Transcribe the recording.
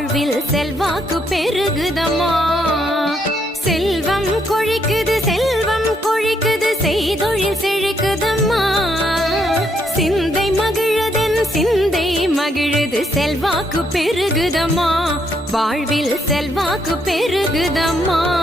வாழ்வில் செல்வாக்கு பெருகுதம்மா. செல்வம் கொழிக்குது செல்வம் கொழிக்குது செய்தொழில் செழிக்குதம்மா. சிந்தை மகிழதென் சிந்தை மகிழுது செல்வாக்கு பெருகுதம்மா. வாழ்வில் செல்வாக்கு பெருகுதம்மா.